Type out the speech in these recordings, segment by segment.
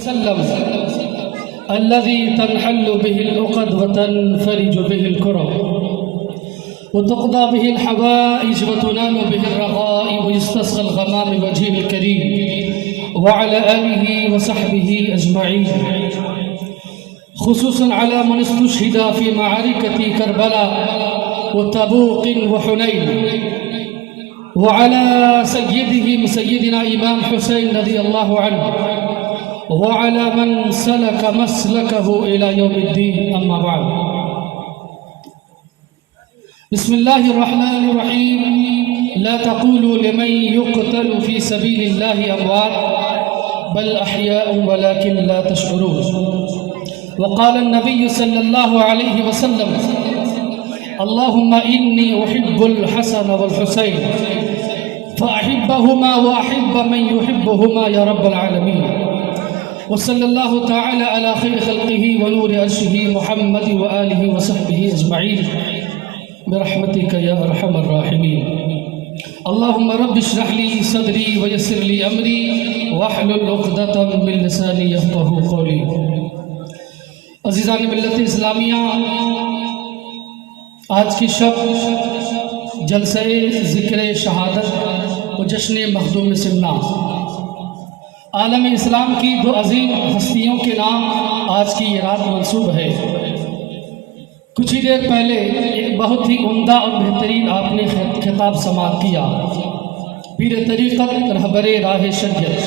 وسلم الذي تنحل به العقد وتنفرج به الكرب وتقضى به الحوائج وتنال به الرغائب ويستسقى الغمام بوجهه الكريم وعلى آله وصحبه أجمعين، خصوصا على من استشهد في معركة كربلاء وتبوك وحنين، وعلى سيدهم سيدنا إمام حسين رضي الله عنه، وعلى من سلك مسلكه إلى يوم الدين. أما بعد، بسم الله الرحمن الرحيم. لا تقولوا لمن يقتل في سبيل الله أموات بل أحياء ولكن لا تشعرون. وقال النبي صلى الله عليه وسلم: اللهم إني أحب الحسن والحسين فأحبهما وأحب من يحبهما يا رب العالمين. وصلى الله تعالى على خير خلقه ونور عرشه محمد وآله وصحبه أجمعين برحمتك يا أرحم الراحمين. اللهم رب اشرح لي صدري ويسر لي أمري واحلل عقدة من لساني يفقهوا قولي. عزیزان ملت اسلامیہ، آج کی شب جلسہ ذکر شہادت و جشن مخدوم سمنا، عالم اسلام کی دو عظیم ہستیوں کے نام آج کی یہ رات منسوب ہے. کچھ ہی دیر پہلے ایک بہت ہی عمدہ اور بہترین آپ نے خطاب سماعت کیا. پیر طریقت، رہبر راہ شریعت،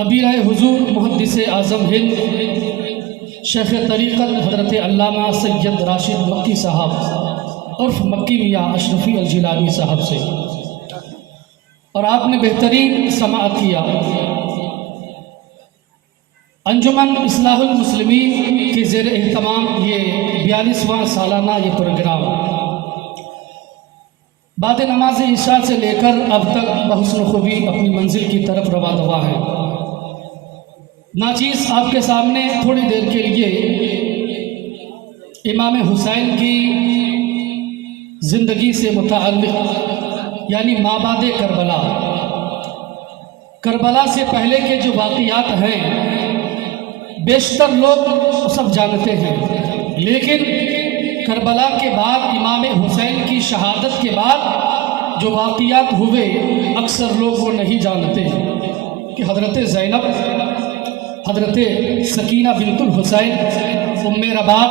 نبی رائے حضور، محدث اعظم ہند، شیخ طریقت حضرت علامہ سید راشد مکی صاحب عرف مکی میاں اشرفی الجیلانی صاحب سے، اور آپ نے بہترین سماعت کیا. انجمن اصلاح المسلمین کے زیر اہتمام یہ 42واں سالانہ یہ پروگرام بعد نماز عشاء سے لے کر اب تک بحسن خوبی اپنی منزل کی طرف رواں دوا ہے. ناچیز آپ کے سامنے تھوڑی دیر کے لیے امام حسین کی زندگی سے متعلق یعنی مابعد کربلا، کربلا سے پہلے کے جو واقعات ہیں بیشتر لوگ سب جانتے ہیں، لیکن کربلا کے بعد امام حسین کی شہادت کے بعد جو واقعات ہوئے اکثر لوگ وہ نہیں جانتے کہ حضرت زینب، حضرت سکینہ بنت الحسین، ام رباب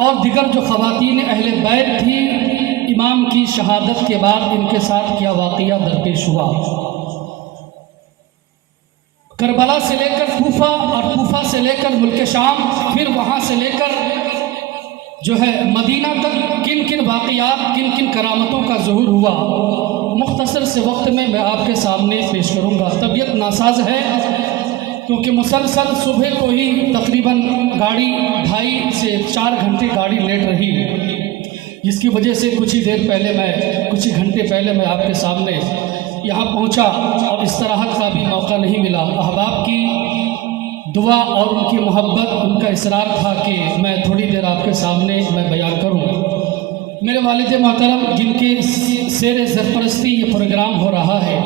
اور دیگر جو خواتین اہل بیت تھی، امام کی شہادت کے بعد ان کے ساتھ کیا واقعہ درپیش ہوا. کربلا سے لے کر کوفہ اور کوفہ سے لے کر ملک شام، پھر وہاں سے لے کر جو ہے مدینہ تک کن کن واقعات، کن کن کرامتوں کا ظہور ہوا، مختصر سے وقت میں آپ کے سامنے پیش کروں گا. طبیعت ناساز ہے کیونکہ مسلسل صبح کو ہی تقریباً گاڑی 2.5 سے 4 گھنٹے گاڑی لیٹ رہی، جس کی وجہ سے کچھ ہی گھنٹے پہلے میں آپ کے سامنے یہاں پہنچا اور استراحت کا بھی موقع نہیں ملا. احباب کی دعا اور ان کی محبت، ان کا اصرار تھا کہ میں تھوڑی دیر آپ کے سامنے میں بیان کروں. میرے والد محترم جن کے سیر سرپرستی یہ پروگرام ہو رہا ہے،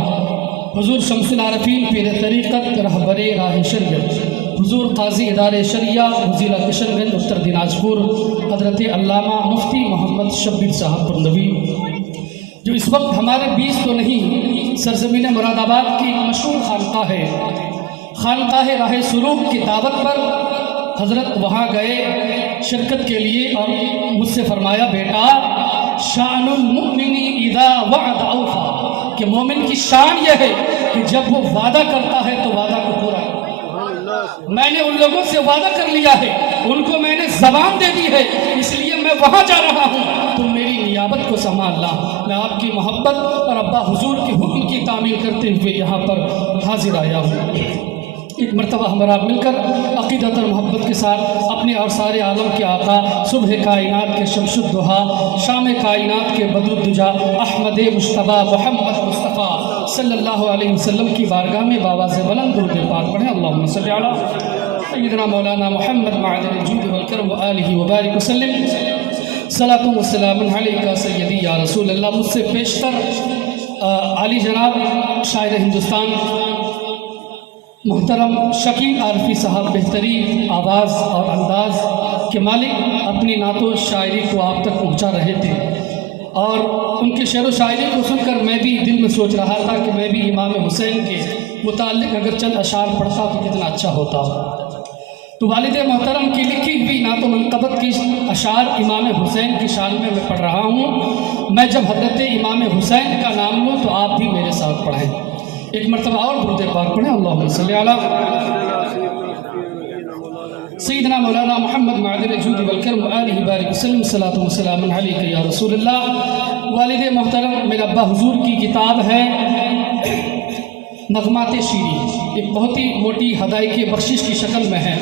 حضور شمس العارفین پیر طریقت رہبر راہ شریعت، حضور قاضی ادارے شریعہ ضلع کشن گنج اتر دیناجپور حضرت علامہ مفتی محمد شبیر صاحب پرنوی، جو اس وقت ہمارے بیچ تو نہیں، سرزمین مراد آباد کی مشہور خانقاہ ہے، خانقاہ راہ سلوک کی دعوت پر حضرت وہاں گئے شرکت کے لیے، اور مجھ سے فرمایا: بیٹا، شان المؤمن اذا وعد اوفا، کہ مومن کی شان یہ ہے کہ جب وہ وعدہ کرتا ہے تو وعدہ کو پورا کرتا. میں نے ان لوگوں سے وعدہ کر لیا ہے، ان کو میں نے زبان دے دی ہے، اس لیے میں وہاں جا رہا ہوں، تم میری نیابت کو سنبھالنا. میں آپ کی محبت اور ابا حضور کے حکم کی تعمیل کرتے ہوئے یہاں پر حاضر آیا ہوں. ایک مرتبہ ہمارا مل کر عقیدت اور محبت کے ساتھ اپنے اور سارے عالم کے آقا، صبح کائنات کے شمس الضحیٰ، شام کائنات کے بدر الدجا، احمد مصطفیٰ محمد مصطفیٰ صلی اللہ علیہ وسلم کی بارگاہ میں بآواز بلند درود پاک پڑھیں. اللہم صلی علی سیدنا مولانا محمد معدن الجود والکرم وآلہ وبارک وسلم. صلاۃ و سلام علیکہ سیدی یا رسول اللہ. مجھ سے پیشتر عالی جناب شاعر ہندوستان محترم شکیل عارفی صاحب بہترین آواز اور انداز کے مالک اپنی نعت و شاعری کو آپ تک پہنچا رہے تھے، اور ان کے شعر و شاعری کو سن کر میں بھی دل میں سوچ رہا تھا کہ میں بھی امام حسین کے متعلق اگر چند اشعار پڑھتا تو کتنا اچھا ہوتا۔ تو والد محترم کی لکھی ہوئی نعت و منقبت کی اشعار امام حسین کی شان میں پڑھ رہا ہوں۔ میں جب حضرت امام حسین کا نام لوں تو آپ بھی میرے ساتھ پڑھیں۔ ایک مرتبہ اور درود پاک پڑھیں، اللہم صلی علی سیدنا مولانا محمد معدن الجود والکرم آلہ بارک وسلم، صلاۃ و سلام علیک یا رسول اللہ۔ والد محترم میرے ابا حضور کی کتاب ہے نغمات شیریں، ایک بہت ہی موٹی ہدایت بخشش کی شکل میں ہے۔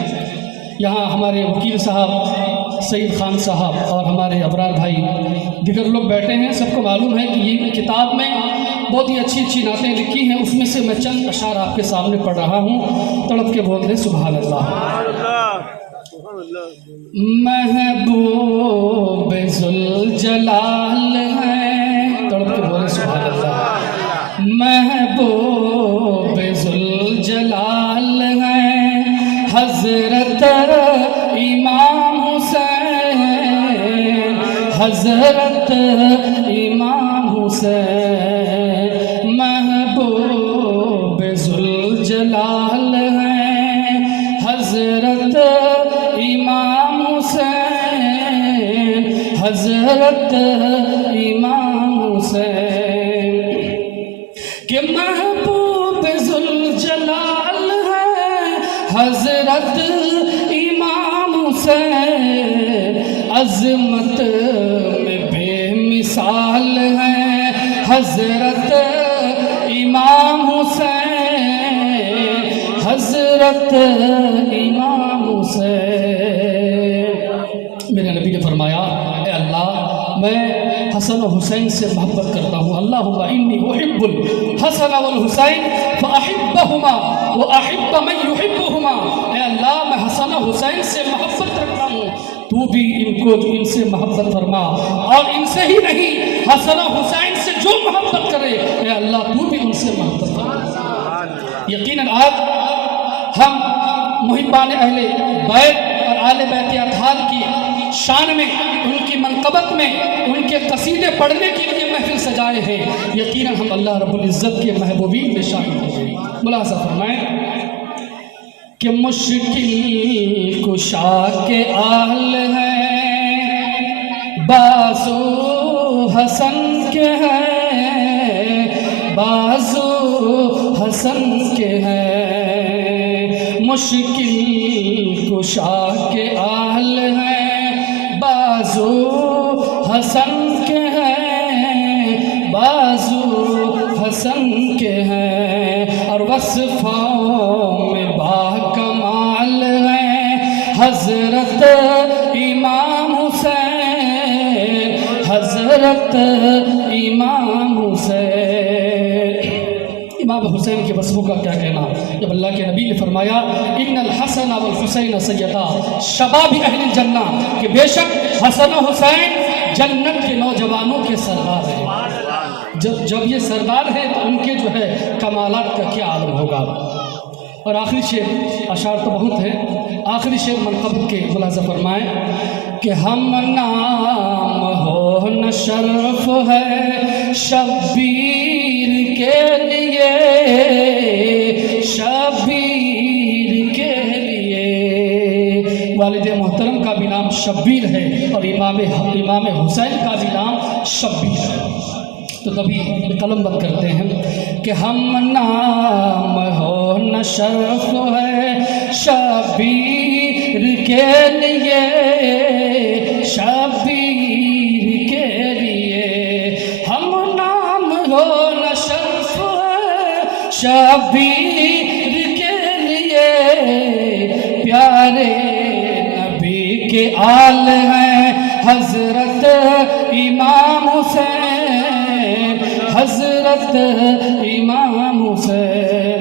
یہاں ہمارے وکیل صاحب سعید خان صاحب اور ہمارے ابرار بھائی دیگر لوگ بیٹھے ہیں۔ سب کو معلوم ہے کہ یہ کتاب میں بہت ہی اچھی اچھی نعتیں لکھی ہیں، اس میں سے میں چند اشعار آپ کے سامنے پڑھ رہا ہوں۔ تڑپ کے بول دیں سبحان اللہ۔ محبوب ذوالجلال ہے، تڑپ کے بولیں سبحان اللہ۔ محبوب ذوالجلال ہے، حضرت امام حسین، حضرت امام حسین، محبوب ذوالجلال ہے، حضرت امام حسین، حضرت امام حسین کہ محبوب ذوالجلال ہے، حضرت امام حسین، عظمت میں بے مثال ہے، حضرت امام حسین، حضرت امام حسین۔ میرے نبی نے فرمایا، اے اللہ میں حسن و حسین سے محبت کرتا ہوں، اللہم انی احب الحسن والحسین فاحبہما واحب من یحبہما۔ اے اللہ میں حسن و حسین سے محبت رکھتا ہوں، تو بھی ان سے محبت فرما، اور ان سے ہی نہیں حسن و حسین سے جو محبت کرے اے اللہ تو بھی ان سے محبت فرما۔ یقیناً آج ہم محبان اہل بیت اور آل بیت اطہار کی شان میں، ان کی منقبت میں ان کے قصیدے پڑھنے کے لیے محفل سجائے ہیں۔ یقیناً ہم اللہ رب العزت کے محبوبین میں شامل ہیں۔ ملاحظہ فرمائیں کہ مشکل کشا کے آل ہیں، بازو حسن کے ہیں، بازو حسن کے ہیں، مشکل کشا کے آل ہیں، بازو حسن کے ہیں، بازو حسن کے ہیں، اور وصفوں میں باکمال ہیں، حضرت امام حسین، حضرت امام حسین۔ امام حسین کے وصفوں کا کیا کہنا، جب اللہ کے نبی نے فرمایا ان الحسن والحسین سیدا شباب اہل الجنہ، کہ بے شک حسن و حسین جنت کے نوجوانوں کے سردار ہیں۔ جب یہ سردار ہیں تو ان کے جو ہے کمالات کا کیا عالم ہوگا۔ اور آخری شعر، اشعار تو بہت ہیں، آخری شعر منقبت کے ملاحظہ فرمائیں کہ ہم نام ہو نہ شرف ہے شبیر کے لیے، شبیر کے لیے۔ والد محترم کا بھی نام شبیر ہے اور امام حسین کا بھی نام شبیر ہے۔ تو کبھی قلم بند کرتے ہیں کہ ہم نام ہو نہ شرف ہے شبیر کے لیے، شبیر کے لیے، ہم نام ہو نہ شرف ہے شبیر کے لیے، پیارے نبی کے آل ہیں، حضرت امام حسین، حضرت امام حسین۔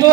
2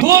2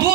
2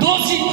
2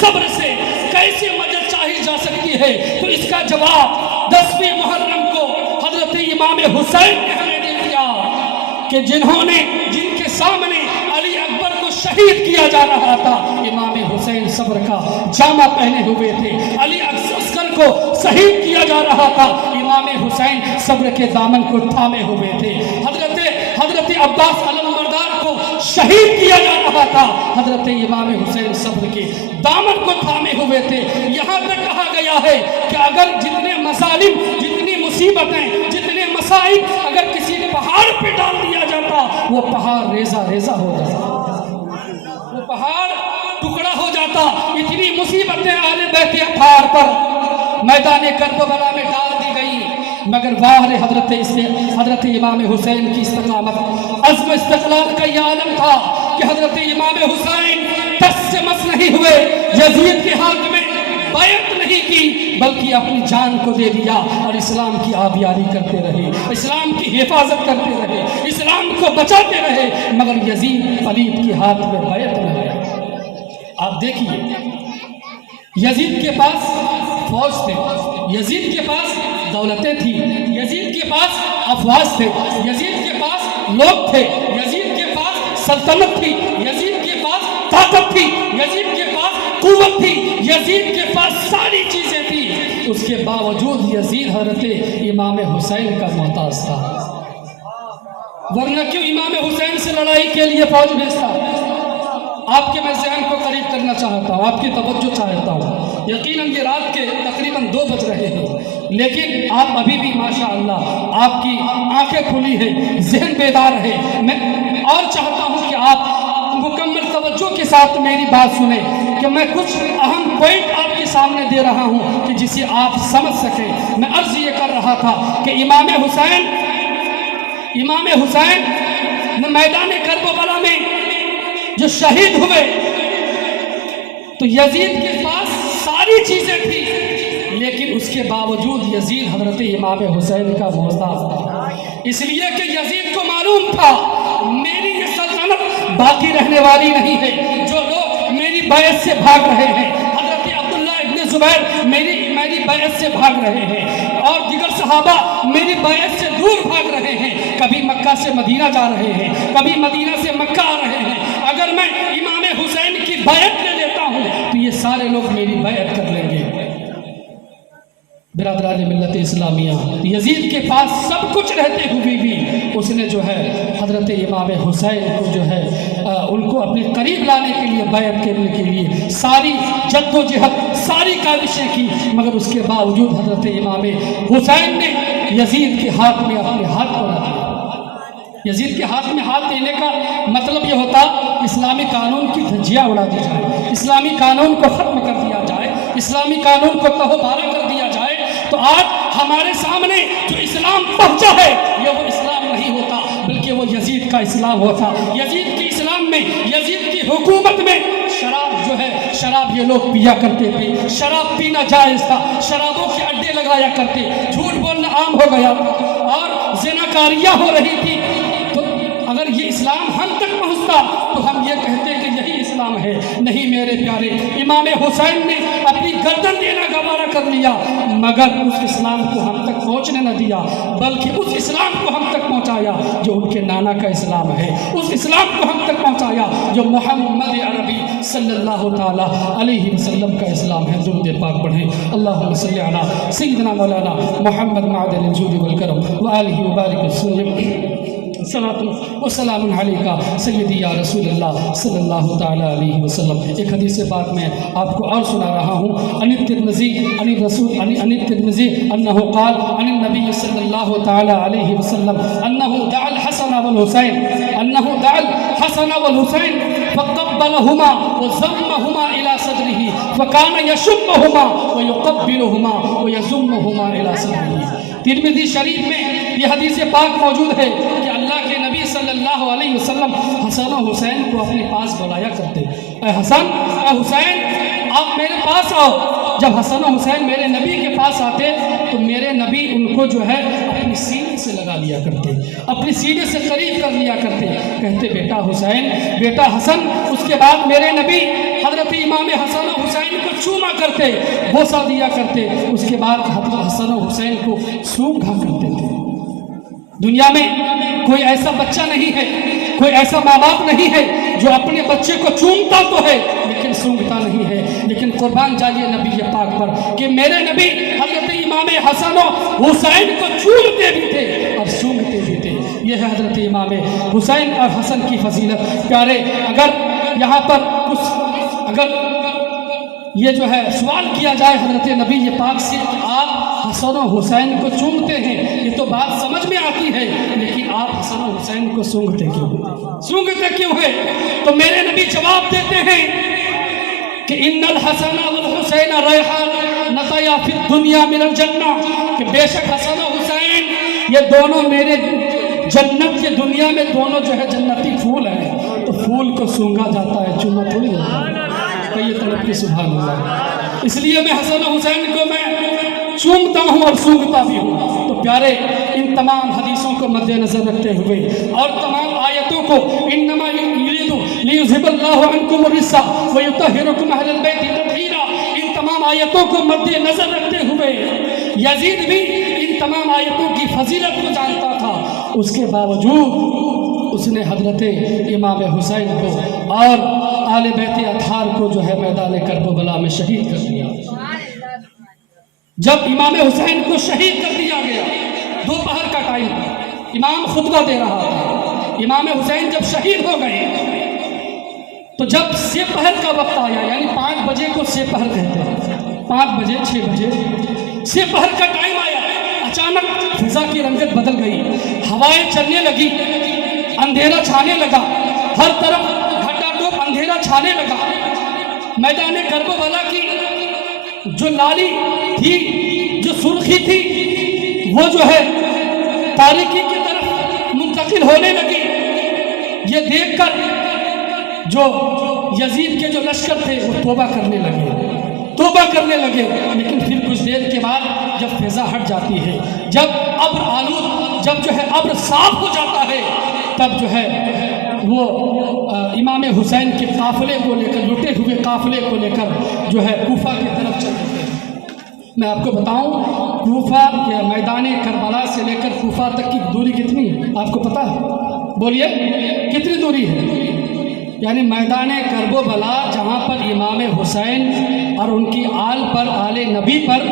صبر سے کیسے مدد چاہی جا سکتی ہے؟ تو اس کا جواب 10ویں محرم کو حضرت امام حسین نے ہمیں دے دیا کہ جن کے سامنے علی اکبر کو شہید کیا جا رہا تھا، امام حسین صبر کا جامہ پہنے ہوئے تھے۔ علی اکبر کو شہید کیا جا رہا تھا، امام حسین صبر کے دامن کو تھامے ہوئے تھے۔ حضرت عباس علمبردار کو شہید کیا جا رہا تھا، حضرت امام حسین صبر کے دامن کو تھامے ہوئے تھے۔ یہاں تک کہا گیا ہے کہ اگر جتنے مظالم، جتنی مصیبتیں، جتنے مصائب اگر کسی پہاڑ پہ ڈال دیا جاتا، وہ پہاڑ ریزہ ریزہ ہو جاتا، وہ پہاڑ ٹکڑا ہو جاتا۔ اتنی مصیبتیں اہل بیت اطہار پر میدان کربلا میں ڈال دی گئی، مگر واہ حضرت امام حسین کی استقامت، عزم استقلال کا یہ عالم تھا کہ حضرت امام حسین ٹس سے مس نہیں ہوئے، یزید کے ہاتھ میں بیعت نہیں کی، بلکہ اپنی جان کو دے دیا اور اسلام کی آبیاری کرتے رہے، اسلام کی حفاظت کرتے رہے، اسلام کو بچاتے رہے، مگر یزید پلید کے ہاتھ میں بیعت نہ ہوئی۔ آپ دیکھیے، یزید کے پاس فوج تھے، یزید کے پاس دولتیں تھی، یزید کے پاس افواج تھے، یزید کے پاس لوگ تھے، یزید کے پاس سلطنت تھی، یزید کے پاس طاقت تھی، یزید کے پاس قوت تھی، یزید کے پاس ساری چیزیں تھی۔ اس کے باوجود یزید حضرت امام حسین کا محتاج تھا، ورنہ کیوں امام حسین سے لڑائی کے لیے فوج بھیجتا؟ آپ کے میں ذہن کو قریب کرنا چاہتا ہوں، آپ کی توجہ چاہتا ہوں۔ یقیناً یہ رات کے تقریباً 2 بج رہے ہیں، لیکن آپ ابھی بھی ماشاءاللہ آپ کی آنکھیں کھلی ہیں، ذہن بیدار ہے۔ میں اور چاہتا ہوں کہ آپ مکمل توجہ کے ساتھ میری بات سنیں کہ میں کچھ اہم پوائنٹ آپ کے سامنے دے رہا ہوں کہ جسے آپ سمجھ سکیں۔ میں عرض یہ کر رہا تھا کہ امام حسین میدان کربلا میں جو شہید ہوئے تو یزید کے پاس ساری چیزیں تھی، لیکن اس کے باوجود یزید حضرت امام حسین کا محتاج تھا، اس لیے کہ یزید کو معلوم تھا میری یہ سلطنت باقی رہنے والی نہیں ہے۔ جو لوگ میری بیعت سے بھاگ رہے ہیں، حضرت عبداللہ ابن زبیر میری بیعت سے بھاگ رہے ہیں، اور دیگر صحابہ میری بیعت سے دور بھاگ رہے ہیں، کبھی مکہ سے مدینہ جا رہے ہیں، کبھی مدینہ سے مکہ آ رہے ہیں، اگر میں امام حسین کی بیعت لے لیتا ہوں تو یہ سارے لوگ میری بیعت کر لیں گے۔ برادران ملت اسلامیہ، یزید کے پاس سب کچھ رہتے ہوئے بھی اس نے جو ہے حضرت امام حسین کو جو ہے ان کو اپنے قریب لانے کے لیے، بیعت کرنے کے لیے ساری جد و جہد، ساری کاوشیں کی، مگر اس کے باوجود حضرت امام حسین نے یزید کے ہاتھ میں اپنے ہاتھ کو رکھ دیا۔ یزید کے ہاتھ میں ہاتھ دینے کا مطلب یہ ہوتا اسلامی قانون کی دھجیاں اڑا دی جائے، اسلامی قانون کو ختم کر دیا جائے، اسلامی قانون کو تہوبارہ کر دیا جائے۔ تو آج ہمارے سامنے جو اسلام پہنچا ہے یہ وہ اسلام نہیں ہوتا، بلکہ وہ یزید کا اسلام ہوتا۔ یزید کے اسلام میں، یزید کی حکومت میں شراب جو ہے، شراب یہ لوگ پیا کرتے تھے، شراب پینا جائز تھا، شرابوں کے اڈے لگایا کرتے، جھوٹ بولنا عام ہو گیا اور زناکاریاں ہو رہی تھی۔ تو اگر یہ اسلام ہم تک پہنچتا تو ہم یہ کہتے کہ یہی اسلام ہے۔ نہیں میرے پیارے، امام حسین نے اپنی گردن دینا گوارا کر لیا، مگر اس اسلام کو ہم تک پہنچنے نہ دیا، بلکہ اس اسلام کو ہم تک پہنچایا جو ان کے نانا کا اسلام ہے، اس اسلام کو ہم تک پہنچایا جو محمد عربی صلی اللہ تعالیٰ علیہ وسلم کا اسلام ہے۔ درود پاک پڑھیں، اللہم صلی علی سیدنا مولانا محمد معدن الجود والکرم وآلہ وبارک وسلم۔ صلاۃ و سلام علیکہ سیدی یا رسول اللہ صلی اللہ تعالیٰ علیہ وسلم۔ ایک حدیث پاک میں آپ کو اور سنا رہا ہوں، عن الترمذی انہ قال عن النبی صلی اللہ تعالیٰ علیہ وسلم انہ دعا الحسن والحسین فقبلہما وضمہما الى صدرہ فکان یشمہما ویقبلہما ویضمہما الى صدرہ۔ ترمذی شریف میں یہ حدیث پاک موجود ہے کہ اللہ کے نبی صلی اللہ علیہ وسلم حسن و حسین کو اپنے پاس بلایا کرتے، اے حسن، اے حسین، آپ میرے پاس آؤ۔ جب حسن و حسین میرے نبی کے پاس آتے تو میرے نبی ان کو جو ہے اپنی سینے سے لگا لیا کرتے، اپنی سینے سے قریب کر لیا کرتے، کہتے بیٹا حسین، بیٹا حسن۔ اس کے بعد میرے نبی حضرت امام حسن و حسین کو چوما کرتے، بوسہ دیا کرتے، اس کے بعد حضرت حسن و حسین کو سونگھا کرتے تھے۔ دنیا میں کوئی ایسا بچہ نہیں ہے، کوئی ایسا ماں باپ نہیں ہے جو اپنے بچے کو چومتا تو ہے لیکن سونگھتا نہیں ہے۔ لیکن قربان جائیے نبی پاک پر کہ میرے نبی حضرت امام حسن و حسین کو چومتے بھی تھے اور سونگھتے بھی تھے۔ یہ ہے حضرت امام حسین اور حسن کی فضیلت۔ پیارے، اگر یہاں پر اگر یہ جو ہے سوال کیا جائے حضرت نبی پاک سے کہ آپ حسن و حسین کو چومتے ہیں، یہ تو بات سمجھ میں آتی ہے، لیکن آپ حسن و حسین کو سونگھتے کیوں ہیں؟ تو میرے نبی جواب دیتے ہیں کہ ان الحسن والحسین ریحان نطیا فی الدنیا من الجنہ، کہ بے شک حسن و حسین یہ دونوں میرے جنت کے دنیا میں دونوں جو ہے جنتی پھول ہیں، تو پھول کو سونگھا جاتا ہے، چوما تھوڑی ہوتا ہے۔ کہیے طلب کی سبحان اللہ۔ اس لیے میں حسن و حسین کو میں چومتا ہوں اور سونگھتا بھی ہوں۔ تو پیارے، ان تمام حدیثوں کو مد نظر رکھتے ہوئے اور تمام آیتوں کو انما یرید لیذھب اللہ عنکم الرجس ویطہرکم اہل البیت تطہیرا، ان تمام آیتوں کو مد نظر رکھتے ہوئے یزید بھی ان تمام آیتوں کی فضیلت کو جانتا تھا، اس کے باوجود اس نے حضرت امام حسین کو اور آل بیت اطہار کو جو ہے میدان کربلا میں شہید کر دیا۔ جب امام حسین کو شہید کر دیا گیا، دوپہر کا ٹائم تھا، امام خطبہ دے رہا تھا، امام حسین جب شہید ہو گئے تو جب سپہر کا وقت آیا، یعنی 5 بجے کو سپہر کہتے ہیں، 5 بجے 6 بجے سپہر کا ٹائم آیا، اچانک فضا کی رنگت بدل گئی، ہوائیں چلنے لگی، اندھیرا چھانے لگا، ہر طرف گھٹا ٹوپ اندھیرا چھانے لگا۔ میدان کربلا کی جو لالی تھی، جو سرخی تھی، وہ جو ہے تاریکی کی طرف منتقل ہونے لگی۔ یہ دیکھ کر جو یزید کے جو لشکر تھے وہ توبہ کرنے لگے، لیکن پھر کچھ دیر کے بعد جب فضا ہٹ جاتی ہے، جب ابر آلود، جب جو ہے ابر صاف ہو جاتا ہے، تب جو ہے وہ امام حسین کے قافلے کو لے کر، لٹے ہوئے قافلے کو لے کر جو ہے کوفہ کی طرف چل رہے ہیں۔ میں آپ کو بتاؤں، کوفہ یا میدان کربلا سے لے کر کوفہ تک کی دوری کتنی ہے آپ کو پتہ ہے؟ بولیے کتنی دوری ہے؟ یعنی میدان کربلا جہاں پر امام حسین اور ان کی آل پر، آل نبی پر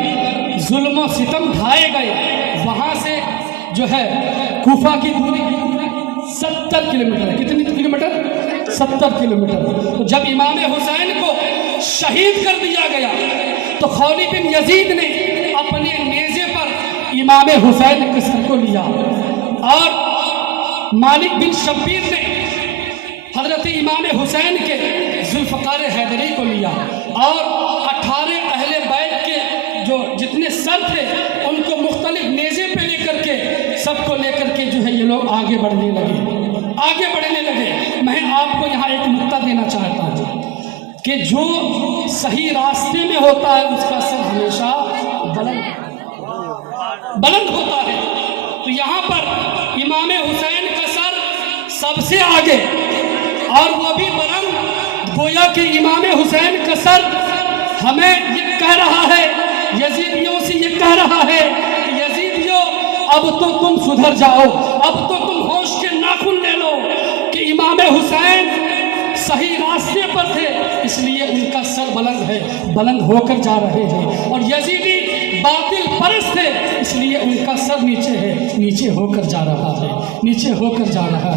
ظلم و ستم ڈھائے گئے، وہاں سے جو ہے کوفہ کی دوری 70 کلومیٹر ہے۔ کتنی کلومیٹر؟ 70 کلومیٹر۔ تو جب امام حسین کو شہید کر دیا گیا تو خولی بن یزید نے اپنے نیزے پر امام حسین کے سر کو لیا، اور مالک بن شبیر نے حضرت امام حسین کے ذوالفقار حیدری کو لیا، اور 18 اہل بیت کے جو جتنے سر تھے ان کو مختلف نیزے پہ لے کر کے، سب کو لے کر کے جو ہے یہ لوگ آگے بڑھنے لگے۔ میں آپ کو یہاں ایک نقطہ دینا چاہتا ہوں کہ جو صحیح راستے میں ہوتا ہے اس کا سر ہمیشہ بلند ہوتا ہے۔ تو یہاں پر امام حسین کا سر سب سے آگے، اور وہ بھی بلند، گویا کہ امام حسین کا سر ہمیں یہ کہہ رہا ہے، یزیدیوں سے یہ کہہ رہا ہے کہ یزیدیوں اب تو تم سدھر جاؤ، اب تو تم ہوش کے ناخن لے لو کہ امام حسین صحیح راستے پر تھے، اس لیے ان کا سر بلند ہے، بلند ہو کر جا رہے ہیں، اور یزیدی باطل پرست تھے، اس لیے ان کا سر نیچے ہے، نیچے ہو کر جا رہا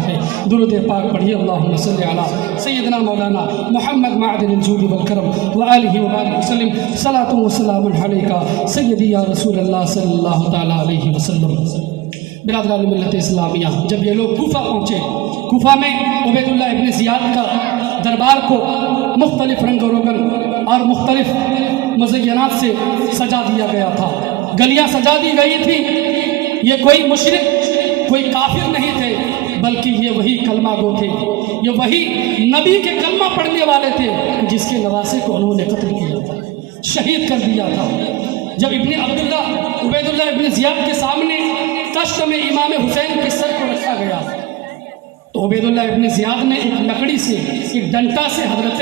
ہے۔ درود پاک پڑھیے، اللہم صلی علی سیدنا مولانا محمد معدن الجود والکرم وآلہ وبارک وسلم، صلاۃ و سلام علیکہ سیدی یا رسول اللہ صلی اللہ تعالیٰ علیہ وسلم۔ برادران ملت اسلامیہ، جب یہ لوگ کوفہ پہنچے، کوفہ میں عبید اللہ ابن زیاد کا دربار کو مختلف رنگ و روگن اور مختلف مزینات سے سجا دیا گیا تھا، گلیاں سجا دی گئی تھی۔ یہ کوئی مشرک، کوئی کافر نہیں تھے، بلکہ یہ وہی کلمہ گو تھے، یہ وہی نبی کے کلمہ پڑھنے والے تھے جس کے نواسے کو انہوں نے قتل کیا تھا، شہید کر دیا تھا۔ جب ابن عبداللہ عبید اللہ ابن زیاد کے سامنے کشت میں امام حسین کے سر کو رکھا گیا تو عبید اللہ ابن زیاد نے ایک لکڑی سے، ایک ڈنٹا سے حضرت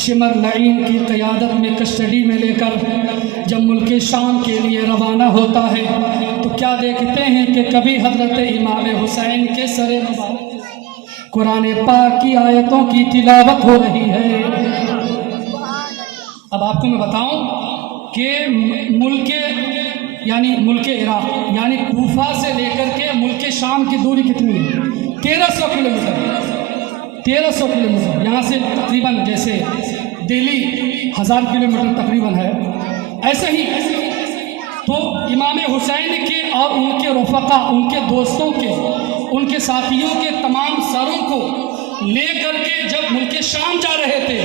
شمر لعین کی قیادت میں کسٹڈی میں لے کر جب ملک شام کے لیے روانہ ہوتا ہے تو کیا دیکھتے ہیں کہ کبھی حضرت امام حسین کے سر مبارک قرآن پاک کی آیتوں کی تلاوت ہو رہی ہے۔ اب آپ کو میں بتاؤں کہ ملک عراق یعنی کوفہ سے لے کر کے ملک شام کی دوری کتنی ہے؟ 1300 کلومیٹر 1300 کلومیٹر، یہاں سے تقریباً جیسے دہلی 1000 کلومیٹر تقریباً ہے، ایسے ہی تو امام حسین کے اور ان کے رفقا، ان کے دوستوں کے، ان کے ساتھیوں کے تمام سروں کو لے کر کے جب ملک شام جا رہے تھے،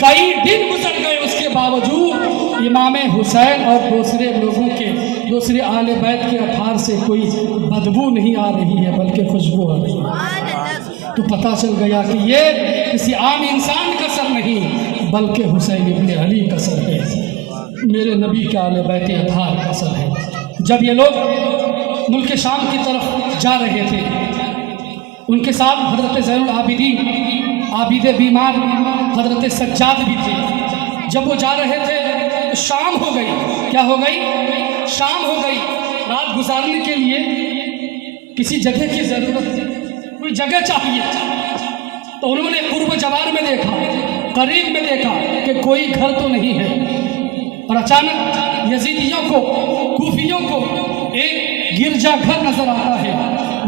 کئی دن گزر گئے، اس کے باوجود امام حسین اور دوسرے اہل بیت کے اطہار سے کوئی بدبو نہیں آ رہی ہے بلکہ خوشبو آ رہی ہے۔ تو پتہ چل گیا کہ یہ کسی عام انسان کا سر نہیں بلکہ حسین ابن علی کا سر ہے، میرے نبی کے اہل بیت اطہار کا سر ہے۔ جب یہ لوگ ملک شام کی طرف جا رہے تھے، ان کے ساتھ حضرت زین العابدین عابد بیمار حضرت سجاد بھی تھے۔ جب وہ جا رہے تھے تو شام ہو گئی، کیا ہو گئی؟ شام ہو گئی۔ رات گزارنے کے لیے کسی جگہ کی ضرورت تھی، کوئی جگہ چاہیے، تو انہوں نے قرب جوار میں دیکھا، قریب میں دیکھا کہ کوئی گھر تو نہیں ہے، اور اچانک یزیدیوں کو، کوفیوں کو ایک گرجا گھر نظر آتا ہے۔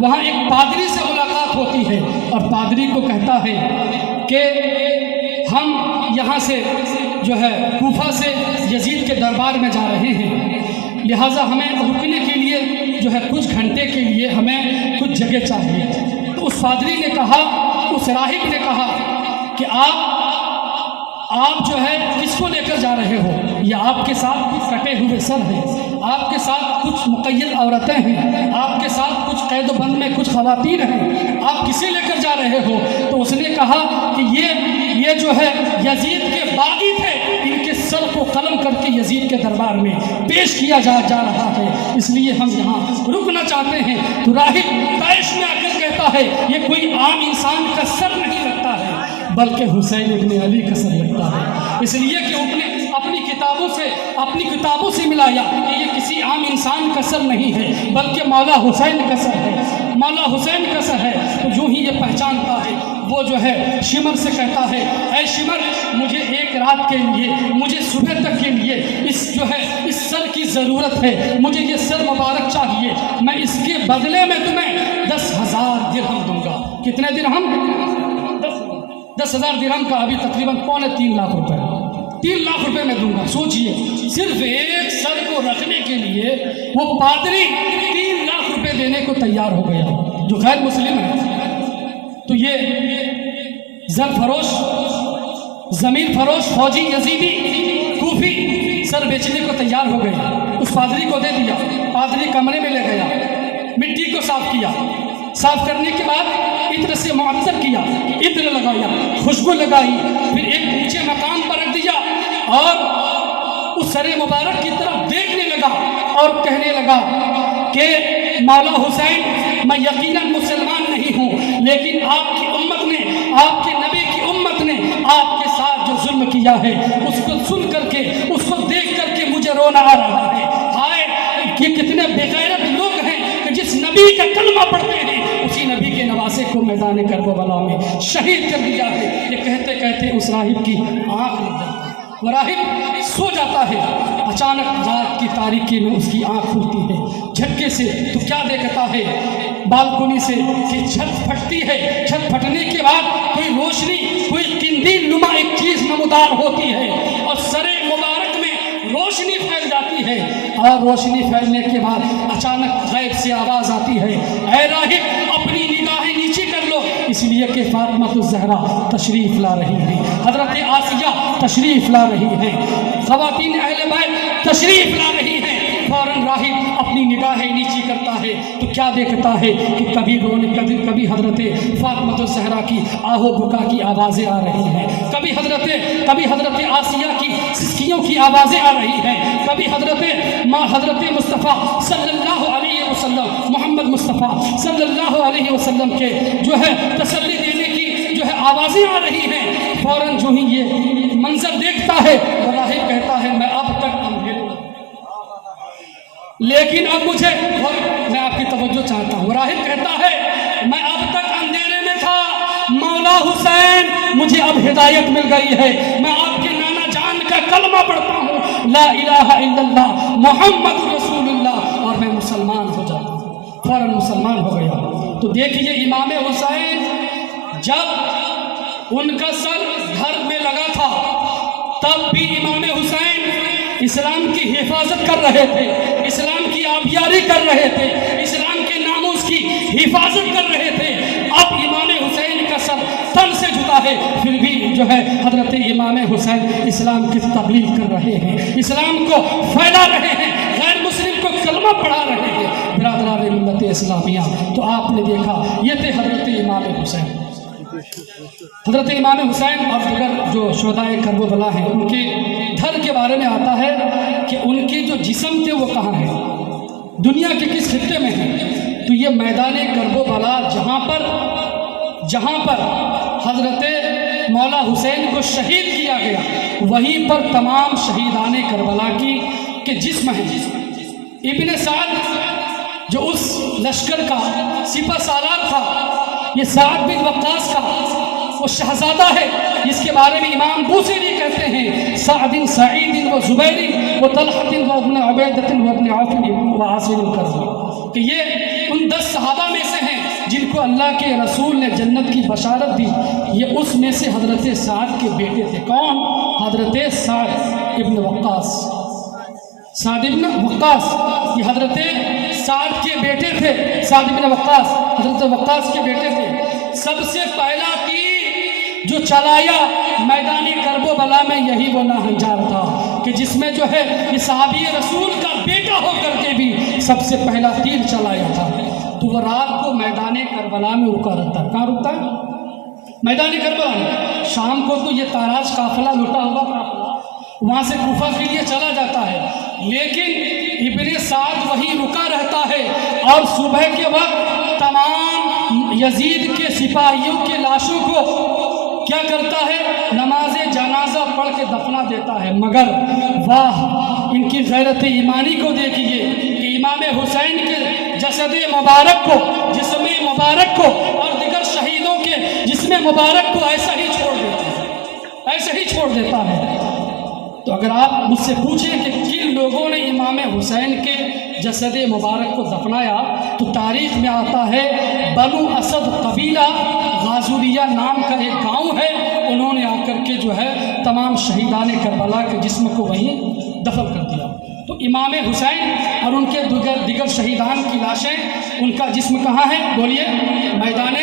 وہاں ایک پادری سے ملاقات ہوتی ہے اور پادری کو کہتا ہے کہ ہم یہاں سے جو ہے کوفہ سے یزید کے دربار میں جا رہے ہیں، لہٰذا ہمیں رکنے کے لیے جو ہے کچھ گھنٹے کے لیے ہمیں کچھ جگہ چاہیے۔ تو اس پادری نے کہا، اس راہب نے کہا کہ آپ جو ہے کس کو لے کر جا رہے ہو؟ یہ آپ کے ساتھ کچھ کٹے ہوئے سر ہیں، آپ کے ساتھ کچھ مقید عورتیں ہیں، آپ کے ساتھ کچھ قید و بند میں کچھ خواتین ہیں، آپ کسے لے کر جا رہے ہو؟ تو اس نے کہا کہ یہ جو ہے یزید کے باغی تھے، ان کے سر کو قلم کر کے یزید کے دربار میں پیش کیا جا رہا ہے، اس لیے ہم یہاں رکنا چاہتے ہیں۔ تو راہب طائش میں آ کر کہتا ہے یہ کوئی عام انسان کا سر نہیں لگتا ہے بلکہ حسین ابن علی کا سر لگتا ہے، اس لیے کہ اپنی کتابوں سے ملایا کہ یہ کسی عام انسان کا سر نہیں ہے بلکہ مولا حسین کا سر ہے، مولا حسین کا سر ہے۔ تو جو ہی یہ پہچانتا ہے وہ جو ہے شمر سے کہتا ہے، اے شمر، مجھے ایک رات کے لیے، مجھے صبح تک کے لیے اس سر کی ضرورت ہے، مجھے یہ سر مبارک چاہیے، میں اس کے بدلے میں تمہیں 10,000 درہم دوں گا۔ کتنے درہم؟ 10,000 درہم کا ابھی تقریباً 3.25 لاکھ روپے، 3 لاکھ روپے میں دوں گا۔ سوچئے صرف ایک سر کو رکھنے کے لیے وہ پادری 3 لاکھ روپے دینے کو تیار ہو گیا، جو غیر مسلم ہے۔ تو یہ زر فروش، زمین فروش فوجی یزیدی کوفی سر بیچنے کو تیار ہو گئے، اس پادری کو دے دیا۔ پادری کمرے میں لے گیا، مٹی کو صاف کیا، صاف کرنے کے بعد عطر سے معطر کیا، عطر لگایا، خوشبو لگائی، پھر ایک اونچے مقام پر رکھ دیا اور اس سر مبارک کی طرف دیکھنے لگا اور کہنے لگا کہ مولا حسین، میں یقیناً مسلمان نہیں ہوں، لیکن آپ کی امت نے، آپ کے نبی کی امت نے آپ کے ساتھ جو ظلم کیا ہے اس کو سن کر کے، اس کو دیکھ کر کے مجھے رونا آ رہا ہے۔ ہائے، یہ کتنے بے غیرت لوگ ہیں کہ جس نبی کا کلمہ پڑھتے ہیں اسی نبی کے نواسے کو میدان کربلا میں شہید کر دیا ہے۔ یہ کہتے کہتے اس راہب کی آنکھ لگ جاتی ہے، وہ راہب سو جاتا ہے، اچانک رات کی تاریکی میں اس کی آنکھ کھلتی ہے جھٹکے سے۔ تو کیا دیکھتا ہے بالکنی سے کہ چھت پھٹتی ہے، چھت پھٹنے کے بعد کوئی روشنی، کوئی قندیل نما ایک چیز نمودار ہوتی ہے اور سر مبارک میں روشنی پھیل جاتی ہے، اور روشنی پھیلنے کے بعد اچانک غیب سے آواز آتی ہے، اے راہب اپنی نگاہیں نیچے کر لو، اس لیے کہ فاطمہ الزہرا تشریف لا رہی ہیں، حضرت آسیہ تشریف لا رہی ہیں، خواتین اہل بیت تشریف لا رہی ہیں۔ فوراً راہب اپنی نگاہیں نیچی کرتا ہے تو کیا دیکھتا ہے کہ کبھی حضرت فاطمہ الزہرا کی آہو بکا کی آوازیں آ رہی ہیں، کبھی حضرت آسیہ کی سسکیوں کی آوازیں آ رہی ہیں، کبھی حضرت مصطفیٰ صلی اللہ علیہ وسلم، محمد مصطفیٰ صلی اللہ علیہ وسلم کے جو ہے تسلی دینے کی جو ہے آوازیں آ رہی ہیں۔ فوراً جو ہی یہ منظر دیکھتا ہے وہ راہب کہتا ہے میں اب تک اندھیرے میں، لیکن اب مجھے، اور میں آپ کی توجہ چاہتا ہوں، راہب کہتا ہے میں اب تک اندھیرے میں تھا، مولا حسین مجھے اب ہدایت مل گئی ہے، میں آپ کے نانا جان کا کلمہ پڑھتا ہوں لا الہ الا اللہ محمد رسول اللہ، اور میں مسلمان ہو جاتا ہوں، فوراً مسلمان ہو گیا۔ تو دیکھیے امام حسین جب ان کا سر گھر میں لگا تھا تب بھی امام حسین اسلام کی حفاظت کر رہے تھے، اسلام کی آبیاری کر رہے تھے، اسلام کے ناموس کی حفاظت کر رہے تھے۔ اب امام حسین کا سر تن سے جھکا ہے، پھر بھی جو ہے حضرت امام حسین اسلام کی تبلیغ کر رہے ہیں، اسلام کو پھیلا رہے ہیں، غیر مسلم کو کلمہ پڑھا رہے ہیں۔ برادران ملت اسلامیہ، تو آپ نے دیکھا یہ تھے حضرت امام حسین۔ حضرت امام حسین اور دیگر جو شہدائے کربلا ہیں، ان کے گھر کے بارے میں آتا ہے کہ ان کے جو جسم تھے وہ کہاں ہیں، دنیا کے کس خطے میں ہیں؟ تو یہ میدان کربلا جہاں پر حضرت مولا حسین کو شہید کیا گیا، وہیں پر تمام شہیدان کربلا کے جسم ہیں۔ ابن سعد جو اس لشکر کا سپہ سالار تھا، یہ سعد بن وقاص کا وہ شہزادہ ہے، جس کے بارے میں امام بوصیری کہتے ہیں سعد سعید و زبیری و طلحۃ و ابن عبیدۃ و ابن عوف و عاصم القرظی، کہ یہ ان 10 صحابہ میں سے ہیں جن کو اللہ کے رسول نے جنت کی بشارت دی۔ یہ اس میں سے حضرت سعد کے بیٹے تھے۔ کون؟ حضرت سعد ابن وقاص۔ سعد ابن وقاص یہ حضرت سعد کے بیٹے تھے، سعد ابن وقاص حضرت وقاص کے بیٹے تھے۔ سب سے پہلا تیر جو چلایا میدان کربلا میں یہی وہ ناہنجار تھا کہ جس میں جو ہے یہ صحابی رسول کا بیٹا ہو کر کے بھی سب سے پہلا تیر چلایا تھا۔ تو وہ رات کو میدان کربلا میں رکا رہتا ہے۔ کہاں رکتا ہے؟ میدان کربلا میں۔ شام کو تو یہ تاراج قافلہ لٹا ہوا قافلہ وہاں سے کوفہ کے لیے چلا جاتا ہے، لیکن ابن سعد وہیں رکا رہتا ہے اور صبح کے وقت تمام یزید کے سپاہیوں کے لاشوں کو کیا کرتا ہے؟ نماز جنازہ پڑھ کے دفنا دیتا ہے۔ مگر واہ ان کی غیرت ایمانی کو دیکھیے کہ امام حسین کے جسد مبارک کو، جسم مبارک کو اور دیگر شہیدوں کے جسم مبارک کو ایسا ہی چھوڑ دیتا ہے، ایسا ہی چھوڑ دیتا ہے۔ تو اگر آپ مجھ سے پوچھیں کہ کن لوگوں نے امام حسین کے جسد مبارک کو دفنایا، تو تاریخ میں آتا ہے بنو اسد قبیلہ غازولیہ نام کا ایک گاؤں ہے، انہوں نے آ کر کے جو ہے تمام شہیدان کربلا کے جسم کو وہیں دفن کر دیا۔ تو امام حسین اور ان کے دیگر شہیدان کی لاشیں، ان کا جسم کہاں ہے؟ بولیے، میدان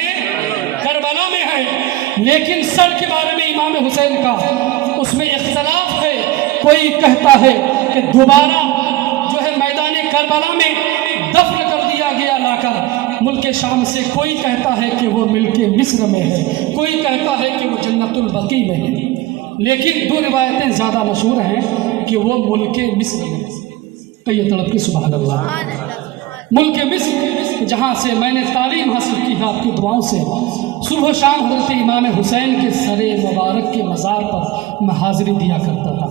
کربلا میں ہے۔ لیکن سر کے بارے میں امام حسین کا اس میں اختلاف ہے۔ کوئی کہتا ہے کہ دوبارہ جو ہے میدان کربلا میں دفن کر دیا گیا لا کر ملک شام سے، کوئی کہتا ہے کہ وہ ملک مصر میں ہے، کوئی کہتا ہے کہ وہ جنت البقیع میں ہے، لیکن 2 روایتیں زیادہ مشہور ہیں کہ وہ ملک مصر میں ہے۔ کہیے تڑپ کی سبحان اللہ۔ ملک مصر جہاں سے میں نے تعلیم حاصل کی ہے آپ کی دعاؤں سے، صبح و شام حضرت امام حسین کے سر مبارک کے مزار پر میں حاضری دیا کرتا تھا۔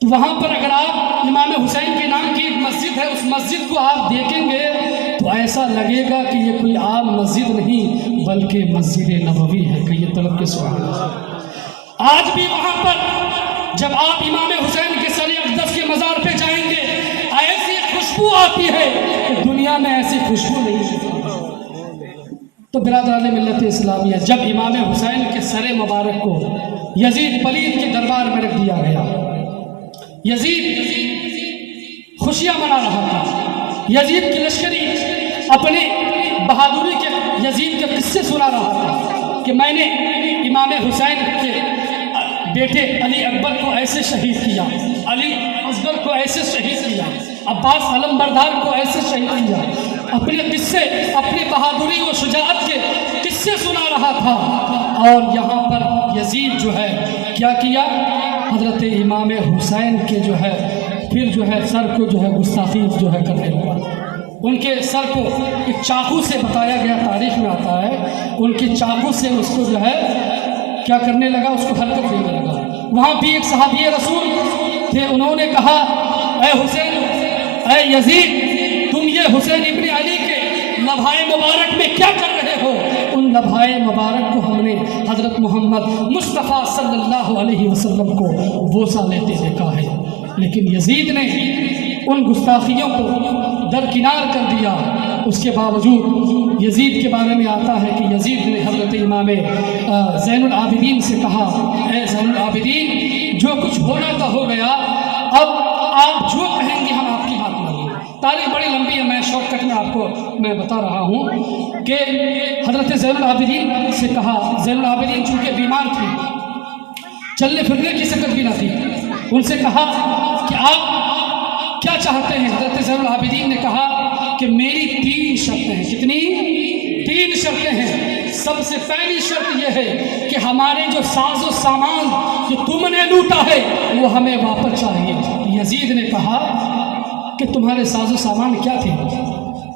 تو وہاں پر اگر آپ امام حسین کے نام کی ایک مسجد ہے، اس مسجد کو آپ دیکھیں گے تو ایسا لگے گا کہ یہ کوئی عام مسجد نہیں بلکہ مسجد نبوی ہے۔ کہ یہ طلب کے سبحان اللہ۔ آج بھی وہاں پر جب آپ امام حسین کے سر اقدس کے مزار پہ جائیں گے ایسی خوشبو آتی ہے کہ دنیا میں ایسی خوشبو نہیں۔ تو برادران ملت اسلامیہ، جب امام حسین کے سر مبارک کو یزید پلید کے دربار میں رکھ دیا گیا، یزید خوشیاں منا رہا تھا، یزید کی لشکری اپنے بہادری کے یزید کے قصے سنا رہا تھا کہ میں نے امام حسین کے بیٹے علی اکبر کو ایسے شہید کیا، علی اصغر کو ایسے شہید کیا، عباس علم بردار کو ایسے شہید کیا، اپنے قصے، اپنی بہادری و شجاعت کے قصے سنا رہا تھا۔ اور یہاں پر یزید جو ہے کیا کیا؟ حضرت امام حسین کے جو ہے پھر جو ہے سر کو جو ہے گستاخی جو ہے کرنے لگا۔ ان کے سر کو ایک چاقو سے، بتایا گیا تاریخ میں آتا ہے، ان کے چاقو سے اس کو جو ہے کیا کرنے لگا، اس کو حرکت دینے لگا۔ وہاں بھی ایک صحابی رسول تھے، انہوں نے کہا اے حسین، اے یزید، تم یہ حسین ابن علی کے لبھائے مبارک میں کیا کر رہے ہو؟ ان لبھائے مبارک کو ہم نے حضرت محمد مصطفیٰ صلی اللہ علیہ وسلم کو بوسہ لیتے دیکھا ہے۔ لیکن یزید نے ان گستاخیوں کو درکنار کر دیا۔ اس کے باوجود یزید کے بارے میں آتا ہے کہ یزید نے حضرت امام زین العابدین سے کہا اے زین العابدین، جو کچھ ہونا تھا ہو گیا، اب آپ جو کہیں گے ہم آپ کی بات مانیں گے۔ تاریخ بڑی لمبی ہے، میں شارٹ کٹ میں آپ کو بتا رہا ہوں کہ حضرت زین العابدین سے کہا، زین العابدین چونکہ بیمار تھے، چلنے پھرنے کی سکت بھی نہ تھی، ان سے کہا کہ آپ کیا چاہتے ہیں؟ حضرت زین العابدین نے کہا کہ میری 3 شرطیں ہیں۔ کتنی؟ 3 شرطیں ہیں۔ سب سے پہلی شرط یہ ہے کہ ہمارے جو ساز و سامان جو تم نے لوٹا ہے وہ ہمیں واپس چاہیے۔ یزید نے کہا کہ تمہارے ساز و سامان کیا تھے؟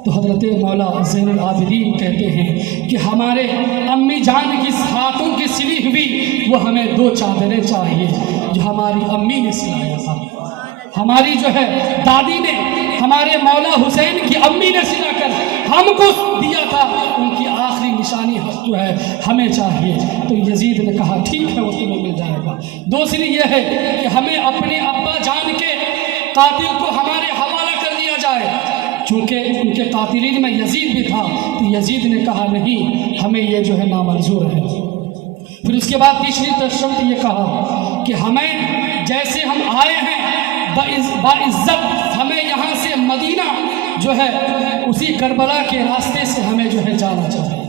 تو حضرت مولا زین العابدین کہتے ہیں کہ ہمارے امی جان کی ہاتھوں کی سلی ہوئی وہ ہمیں 2 چادریں چاہیے جو ہماری امی نے سلایا تھا، ہماری جو ہے دادی نے ہمارے مولا حسین کی امی نے سلا کر ہم کو دیا تھا، ان کی آخری نشانی جو ہے ہمیں چاہیے۔ تو یزید نے کہا ٹھیک ہے، وہ تمہیں مل جائے گا۔ دوسری یہ ہے کہ ہمیں اپنے ابا جان کے قاتل کو ہمارے حوالہ کر دیا جائے، چونکہ ان کے قاتلین میں یزید بھی تھا۔ تو یزید نے کہا نہیں، ہمیں یہ جو ہے نامنظور ہے۔ پھر اس کے بعد تیسری شرط یہ کہا کہ ہمیں جیسے ہم آئے ہیں باعزت ہمیں یہاں سے مدینہ جو ہے اسی کربلا کے راستے سے ہمیں جو ہے جانا چاہیے۔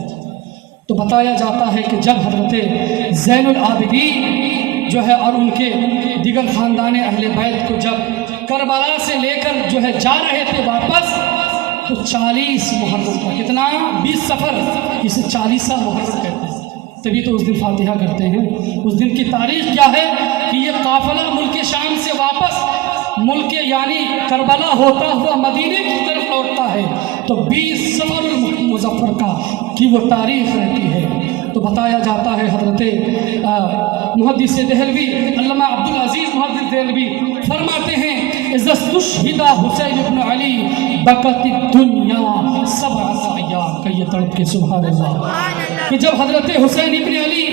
تو بتایا جاتا ہے کہ جب حضرت زین العابدین جو ہے اور ان کے دیگر خاندان اہل بیت کو جب کربلا سے لے کر جو ہے جا رہے تھے واپس، تو 40 محرم کا کتنا 20 سفر، اسے 40واں محرم کہتے ہیں، تبھی تو اس دن فاتحہ کرتے ہیں۔ اس دن کی تاریخ کیا ہے کہ یہ قافلہ ملک شام سے واپس ملک یعنی کربلا ہوتا ہوا مدینے کی طرف لوٹتا ہے، تو 20 سفر المظفر کا کی وہ تاریخ رہتی ہے۔ تو بتایا جاتا ہے حضرت محدث دہلوی علامہ عبدالعزیز محدث دہلوی فرماتے ہیں اذا استشہد حسین ابن علی بکت الدنیا 7 ایام، کہ یہ تڑپ کے سبحان اللہ، کہ جب حضرت حسین ابن علی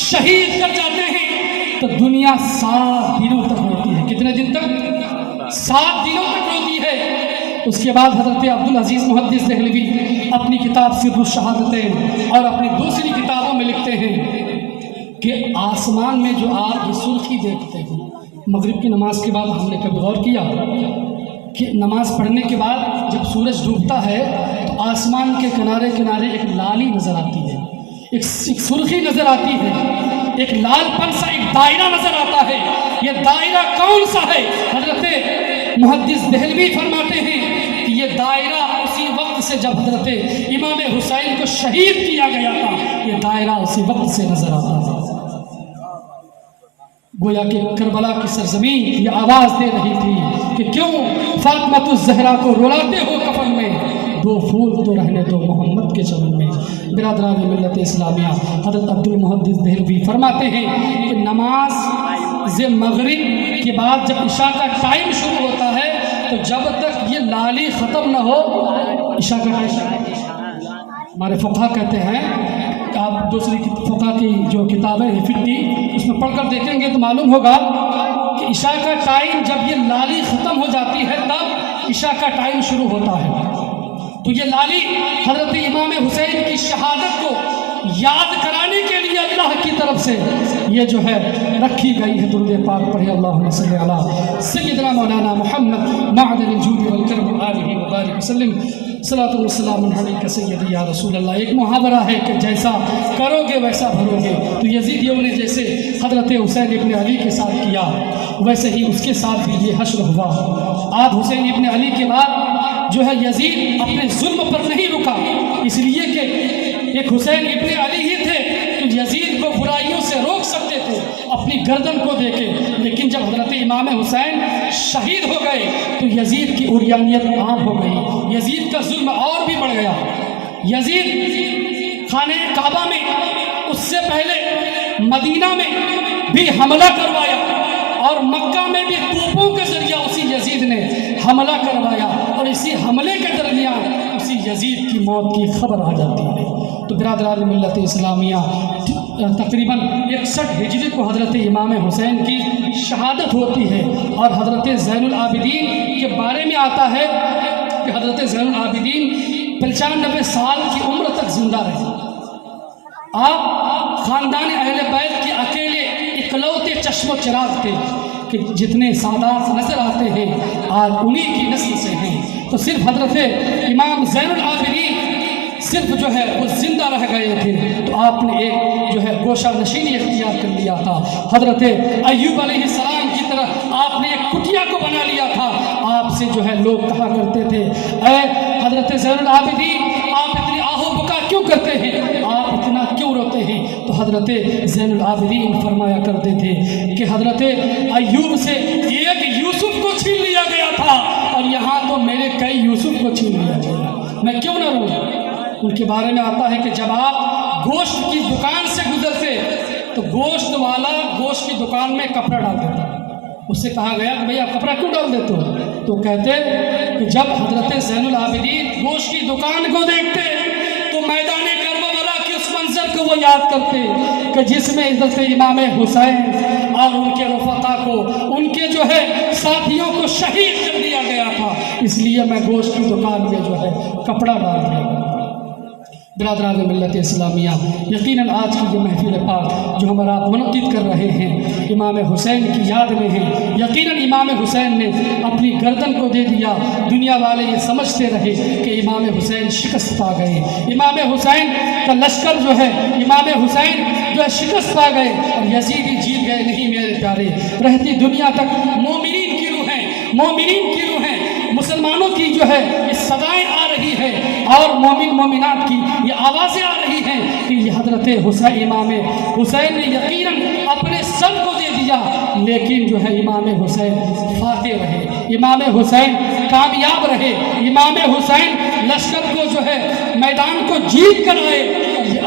شہید کر جاتے ہیں تو دنیا 7 دنوں تک روتی ہے۔ کتنے دن تک؟ 7 دنوں تک روتی ہے۔ اس کے بعد حضرت عبدالعزیز محدث دہلوی اپنی کتاب سر الشہادتین اور اپنی دوسری کتابوں میں لکھتے ہیں کہ آسمان میں جو آپ یہ سرخی دیکھتے ہیں، مغرب کی نماز کے بعد ہم نے کبھی غور کیا کہ نماز پڑھنے کے بعد جب سورج ڈوبتا ہے تو آسمان کے کنارے کنارے ایک لالی نظر آتی ہے، ایک سرخی نظر آتی ہے، ایک لال پن سا ایک دائرہ نظر آتا ہے۔ یہ دائرہ کون سا ہے؟ حضرت محدث دہلوی فرماتے ہیں کہ یہ دائرہ اسی وقت سے جب حضرت امام حسین کو شہید کیا گیا تھا، یہ دائرہ اسی وقت سے نظر آتا ہے۔ گویا کہ کربلا کی سرزمین یہ آواز دے رہی تھی کہ کیوں فاطمہ الزہرا کو رلاتے ہو کفن میں، 2 پھول تو رہنے دو محمد کے چمن میں۔ برادران ملت اسلامیہ، حضرت عبد المحدث دہلوی فرماتے ہیں کہ نماز مغرب کے بعد جب عشاء کا ٹائم شروع ہوتا ہے تو جب تک یہ لالی ختم نہ ہو عشاء کا ٹائم، ہمارے فقہ کہتے ہیں کہ آپ دوسری فقہ کی جو کتابیں ہیں فقہ، اس میں پڑھ کر دیکھیں گے تو معلوم ہوگا کہ عشاء کا ٹائم جب یہ لالی ختم ہو جاتی ہے تب عشاء کا ٹائم شروع ہوتا ہے۔ تو یہ لالی حضرت امام حسین کی شہادت کو یاد کرانے کے لیے اللہ کی طرف سے یہ جو ہے رکھی گئی ہے۔ درود پاک پڑھے اللہم صلی علی سیدنا مولانا محمد معدن الجود والکرم آلہ وبارک وسلم۔ صلاۃ والسلام علیک سیدی یا رسول اللہ۔ ایک محاورہ ہے کہ جیسا کرو گے ویسا بھرو گے، تو یزیدیوں نے جیسے حضرت حسین ابن علی کے ساتھ کیا ویسے ہی اس کے ساتھ بھی یہ حشر ہوا۔ آج حسین ابن علی کے بعد جو ہے یزید اپنے ظلم پر نہیں رکا، اس لیے کہ ایک حسین ابن علی ہی تھے تو یزید کو برائیوں سے روک سکتے تھے اپنی گردن کو دے کے، لیکن جب حضرت امام حسین شہید ہو گئے تو یزید کی عریانیت عام ہو گئی، یزید کا ظلم اور بھی بڑھ گیا۔ یزید خانہ کعبہ میں اس سے پہلے مدینہ میں بھی حملہ کروایا اور مکہ میں بھی توپوں کے ذریعہ اسی یزید نے حملہ کروایا، اور اسی حملے کے درمیان اسی یزید کی موت کی خبر آ جاتی ہے۔ تو برادران ملت اسلامیہ تقریباً 61 ہجری کو حضرت امام حسین کی شہادت ہوتی ہے، اور حضرت زین العابدین کے بارے میں آتا ہے کہ حضرت زین العابدین 95 سال کی عمر تک زندہ رہے۔ آپ خاندان اہل بیت کے اکیلے اکلوتے چشم و چراغ تھے کہ جتنے سادات نظر آتے ہیں آج انہی کی نسل سے ہیں۔ تو صرف حضرت امام زین العابدین صرف جو ہے وہ زندہ رہ گئے تھے، تو آپ نے ایک جو ہے گوشہ نشینی اختیار کر لیا تھا۔ حضرت ایوب علیہ السلام کی طرح آپ نے ایک کٹیا کو بنا لیا تھا۔ آپ سے جو ہے لوگ کہا کرتے تھے، اے حضرت زین العابدین آپ اتنی آہو بکا کیوں کرتے ہیں، آپ اتنا کیوں روتے ہیں؟ تو حضرت زین العابدین فرمایا کرتے تھے کہ حضرت ایوب سے ایک یوسف کو چھین لیا گیا تھا، اور یہاں تو میرے کئی یوسف کو چھین لیا گیا، میں کیوں نہ روں؟ ان کے بارے میں آتا ہے کہ جب آپ گوشت کی دکان سے گزرتے تو گوشت والا گوشت کی دکان میں کپڑا ڈال دیتا، اس سے کہا گیا کہ بھئی آپ کپڑا کیوں ڈال دیتے ہو؟ تو کہتے کہ جب حضرت زین العابدین گوشت کی دکان کو دیکھتے تو میدان کربلا کے اس منظر کو وہ یاد کرتے کہ جس میں حضرت امام حسین اور ان کے رفقا کو، ان کے جو ہے ساتھیوں کو شہید کر دیا گیا تھا، اس لیے میں گوشت کی دکان میں جو ہے کپڑا ڈال دیا۔ برادران ملت اسلامیہ، یقیناً آج کی یہ محفل پاک جو ہمارا منعقد کر رہے ہیں امام حسین کی یاد میں ہیں۔ یقیناً امام حسین نے اپنی گردن کو دے دیا، دنیا والے یہ سمجھتے رہے کہ امام حسین شکست پا گئے، امام حسین کا لشکر جو ہے، امام حسین جو ہے شکست پا گئے اور یزیدی جیت گئے۔ نہیں میرے پیارے، رہتی دنیا تک مومنین کی روحیں، مومنین کی روحیں، مسلمانوں کی جو ہے یہ صدائیں آ رہی ہے اور مومن مومنات کی یہ آوازیں آ رہی ہیں کہ یہ حضرت حسین، امام حسین نے یقیناً اپنے سر کو دے دیا، لیکن جو ہے امام حسین فاتح رہے، امام حسین کامیاب رہے، امام حسین لشکر کو جو ہے میدان کو جیت کر آئے،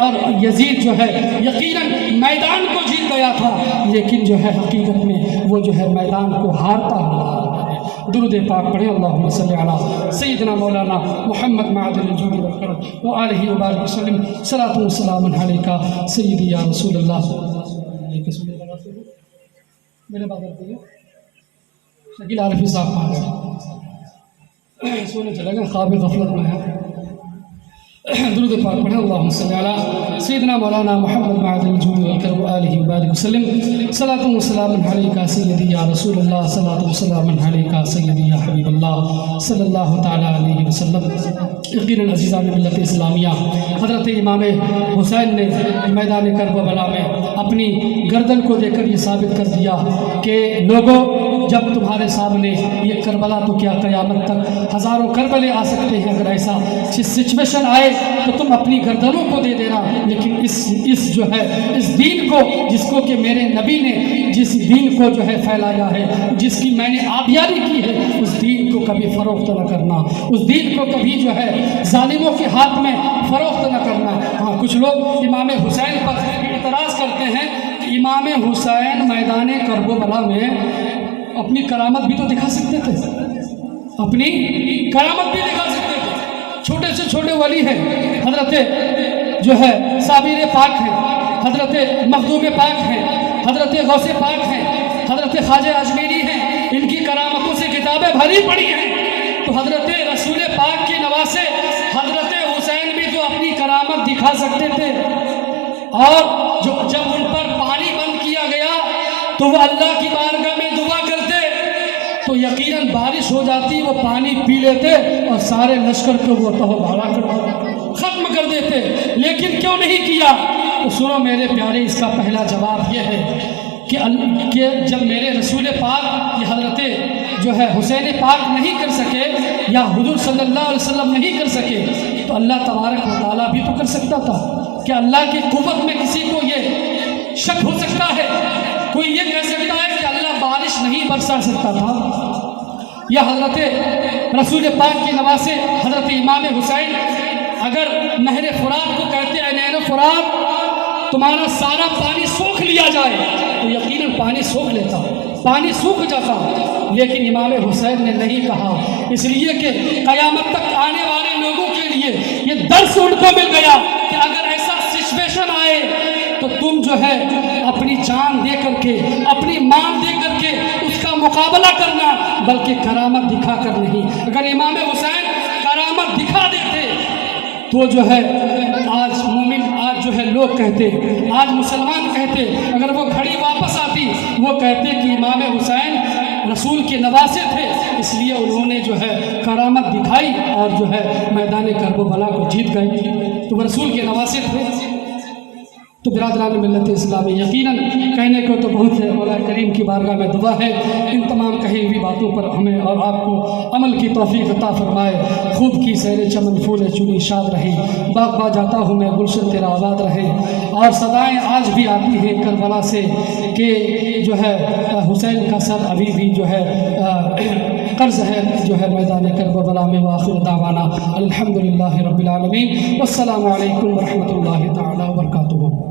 اور یزید جو ہے یقیناً میدان کو جیت گیا تھا، لیکن جو ہے حقیقت میں وہ جو ہے میدان کو ہارتا ہوا۔ درود پاک پڑھیں، اللہم صلی علی سیدنا مولانا محمد معدن الجود والکرم وآلہ وبارک وسلم، صلاۃ و سلام علیکہ سیدی یا رسول اللہ۔ میرے بات کرتے ہیں شکیل عارفی صاحب آ گئے، سونے چلے گئے، خواب غفلت میں ہے۔ درود پاک پڑھیں، اللہم صلی علی سیدنا مولانا محمد معدن الجود والکرم وآلہ وبارک وسلم، صلاۃ و سلام علیکہ سیدی یا رسول اللہ، صلاۃ و سلام علیکہ سیدی یا حبیب اللہ صلی اللہ تعالیٰ علیہ وسلم۔ یقیناً عزیزان ملت اسلامیہ، حضرت امام حسین نے میدان کربلا میں اپنی گردن کو دے کر یہ ثابت کر دیا کہ لوگوں، جب تمہارے سامنے یہ کربلا تو کیا قیامت تک ہزاروں کربلے آ سکتے ہیں، اگر ایسا سچویشن آئے تو تم اپنی گردنوں کو دے دینا، لیکن اس جو ہے اس دین کو، جس کو کہ میرے نبی نے جس دین کو جو ہے پھیلایا ہے، جس کی میں نے آبیاری کی ہے، اس دین کو کبھی فروخت نہ کرنا، اس دین کو کبھی جو ہے ظالموں کے ہاتھ میں فروخت نہ کرنا۔ ہاں، کچھ لوگ امام حسین پر اعتراض کرتے ہیں کہ امام حسین میدان کربلا میں اپنی کرامت بھی تو دکھا سکتے تھے، اپنی کرامت بھی دکھا سکتے تھے۔ چھوٹے سے چھوٹے ولی ہیں، حضرت جو ہے صابر پاک ہیں، حضرت مخدوم پاک ہیں، حضرت غوث پاک ہیں، حضرت خواجہ اجمیری ہیں، ان کی کرامتوں سے کتابیں بھری پڑی ہیں۔ تو حضرت رسول پاک کے نواسے حضرت حسین بھی تو اپنی کرامت دکھا سکتے تھے، اور جب ان پر پانی بند کیا گیا تو وہ اللہ کی بارگاہ میں دعا کرتے تو یقیناً بارش ہو جاتی، وہ پانی پی لیتے اور سارے لشکر کو وہ تہو بھاڑا کر ختم کر دیتے، لیکن کیوں نہیں کیا؟ تو سنو میرے پیارے، اس کا پہلا جواب یہ ہے کہ جب میرے رسول پاک یہ حضرت جو ہے حسین پاک نہیں کر سکے، یا حضور صلی اللہ علیہ وسلم نہیں کر سکے، تو اللہ تبارک و تعالیٰ بھی تو کر سکتا تھا۔ کہ اللہ کی قوت میں کسی کو یہ شک ہو سکتا ہے؟ کوئی یہ کہہ سکتا ہے کہ اللہ بارش نہیں برسا سکتا تھا؟ یا حضرت رسول پاک کے نواسے حضرت امام حسین اگر نہر فرات کو کہتے ہیں نہر فرات، تمہارا سارا پانی سوکھ لیا جائے تو یقیناً پانی سوکھ لیتا، پانی سوکھ جاتا، لیکن امام حسین نے نہیں کہا، اس لیے کہ قیامت تک آنے والے لوگوں کے لیے یہ درس ان کو مل گیا کہ اگر ایسا سچویشن آئے تو تم جو ہے اپنی جان دے کر کے، اپنی مان دے کر کے اس کا مقابلہ کرنا، بلکہ کرامت دکھا کر نہیں۔ اگر امام حسین کرامت دکھا دیتے تو جو ہے آج مومن، آج جو ہے لوگ کہتے، آج مسلمان کہتے، اگر وہ گھڑی واپس آتی وہ کہتے کہ امام حسین رسول کے نواسے تھے، اس لیے انہوں نے جو ہے کرامت دکھائی اور جو ہے میدان کربلا کو جیت گئے، تو وہ رسول کے نواسے تھے۔ تو برادران ملت اسلامی، یقیناً کہنے کو تو بہت ہے، مولا کریم کی بارگاہ میں دعا ہے ان تمام کہی ہوئی باتوں پر ہمیں اور آپ کو عمل کی توفیق عطا فرمائے۔ خوب کی سیر چمن پھول چنی شاد رہی، باغ با جاتا ہوں میں گلشن تیرا آباد رہے، اور صدائیں آج بھی آتی ہیں کربلا سے کہ جو ہے حسین کا سر ابھی بھی جو ہے قرض ہے جو ہے میدان کربلا میں۔ وآخر دعوانا الحمدللہ رب العالمین، والسلام علیکم ورحمۃ اللہ تعالی وبرکاتہ۔